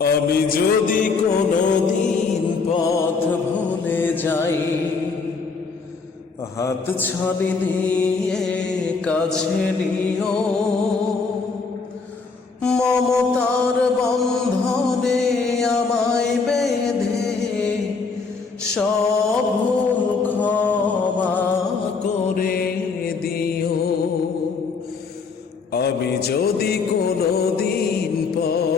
আমি যদি কোনো দিন পথ ভুলে যাই, হাত ছানি দিয়ে কাছে নিও। মমতার বন্ধনে আমায় বেঁধে সব ক্ষমা করে দিও। আমি যদি কোনো দিন পথ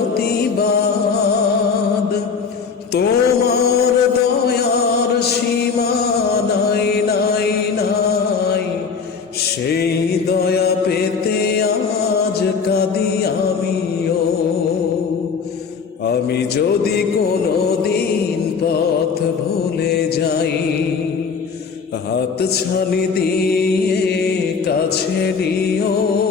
তোমার দয়ার সীমা নাই নাই নাই। সেই দয়া পেতে আজ কাঁদি আমিও। আমি যদি কোনো দিন পথ ভুলে যাই, হাত ছানি দিয়ে কাছে নিও।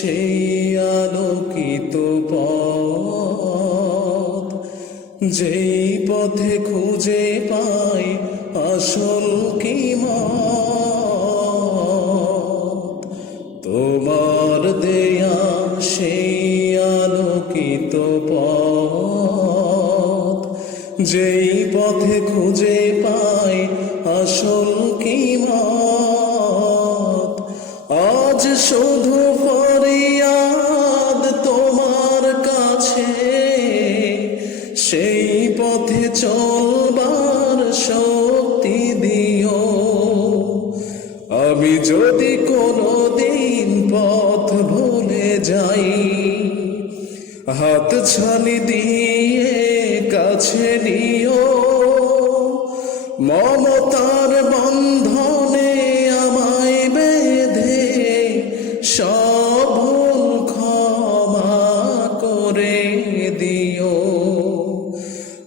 সেই আলোকিত পথ, যেই পথে খুঁজে পাই আসল কি তোমার দেয়া সেই আলোকিত পথ, যেই পথে খুঁজে পাই আসল কি আজ শুধু ফরিয়াদ তোমার কাছে। সেই পথে চলবার শক্তি দিও। আমি যদি কোনো দিন পথ ভুলে যাই, হাত ছানি দিয়ে কাছে নিও। মমতার